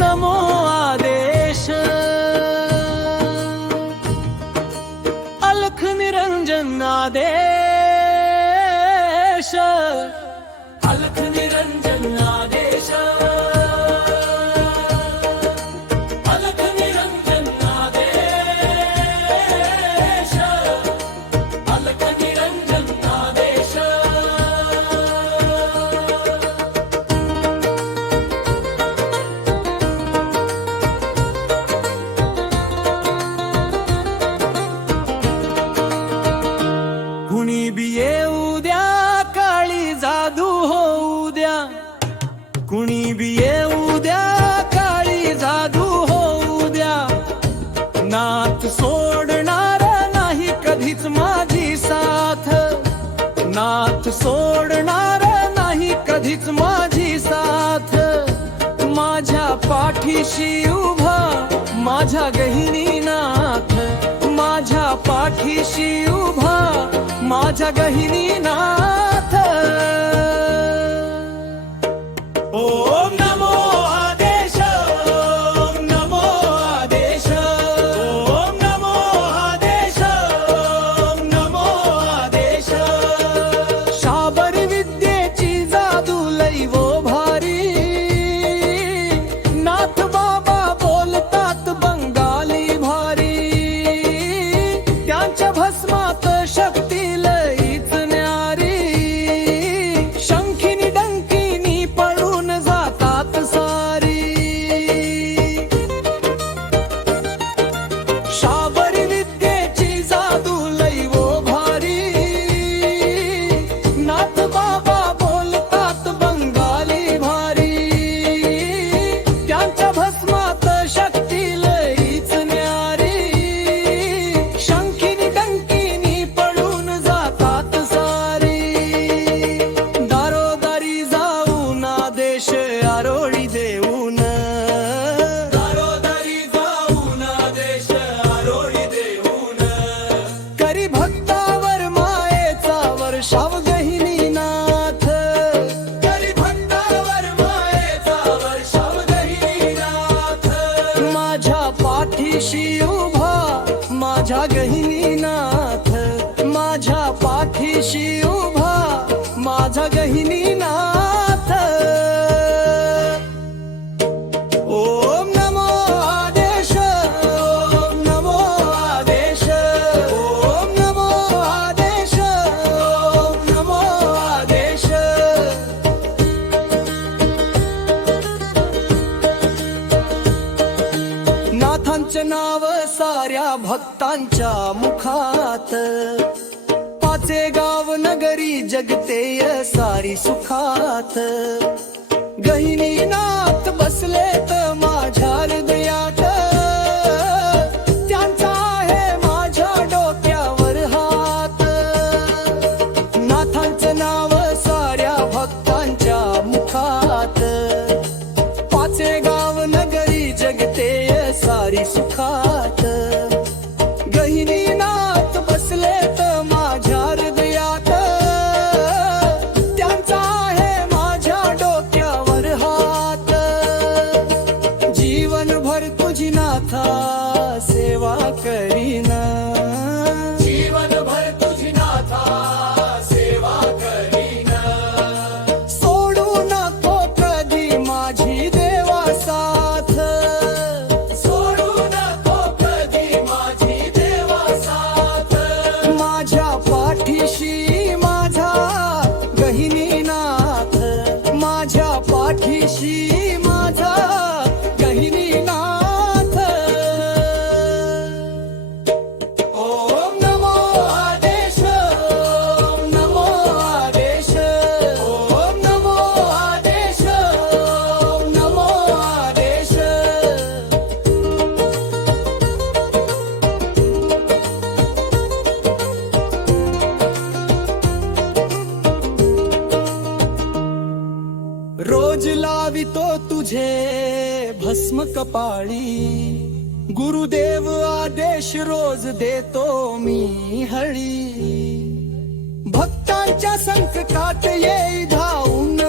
नमो आदेश अलख निरंजन आदेश अलख निरंजन आदेश अलख निरंजन आदेश अलख निरंजन आदेश कुणी बी येऊ द्या काळी जादू होऊ द्या कुणी बी येऊ द्या काळी जादू होऊ द्या नाथ सोडणार नाही कधीच माझी साथ नाथ सोडणार नाही कधीच माझी साथ माझ्या पाठीशी उभा माझ्या गहिनीनाथ माझ्या पाठीशी उभा माझ्या गहिनीनाथ ओम नमो आदेश ओम नमो आदेश ओम नमो आदेश ओम नमो आदेश शाबर विद्येची जादू लई वो भारी नाथ बाबा बोलतात बंगाली भारी त्यांच्या भस्मात शक्ती लईच न्यारी शंखिनी डंकिनी पळून जातात सारी शाबरी विद्येची जादू लई वो भारी नाथ बाबा बोलतात बंगाली भारी त्यांच्या भस्मात शक्ती लईच न्यारी शंखिनी डंकिनी पळून जातात सारी दारोदारी जाऊन आदेश आरोळी देऊन दारोदारी जाऊन आदेश आरोळी देऊन करी भक्तावर मायेचा वर्षाव गहिनीनाथ करी भक्तावर मायेचा वर्षाव गहिनीनाथ माझ्या पाठीशी उभा माझ्या गहिनीनाथ माझ्या पाठीशी उभा माझा गहिनीनाथ ओम नमो आदेश ओम नमो आदेश ओम नमो आदेश ओम नमो आदेश नाथांचे नाव साऱ्या भक्तांच्या मुखात पाचे गाव नगरी जगतेय सारी सुखात गहिनीनाथ बसलेत माझ्या हृदयात त्यांचा आहे माझ्या डोक्यावर हात नाथांचं नाव साऱ्या भक्तांच्या मुखात पाचे गाव नगरी जगतेय सारी सुखात गहिनीनाथ बसलेत माझ्या हृदयात त्यांचा आहे माझ्या डोक्यावर हात जीवनभर तुझी नाथा सेवा करीन जीवनभर तुझी नाथा सेवा करीन सोडू नको कधी माझी देवा साथ सोडू नको कधी माझी देवा साथ माझ्या पाठीशी माझा गहिनीनाथ माझ्या पाठीशी माझा गहिनीनाथ ओम नमो आदेश ओम नमो आदेश ओम नमो आदेश ओम नमो आदेश रोज लावितो तुझे भस्म कपाळी गुरुदेव आदेश रोज देतो मी हळी भक्तांच्या संकटात येई धावून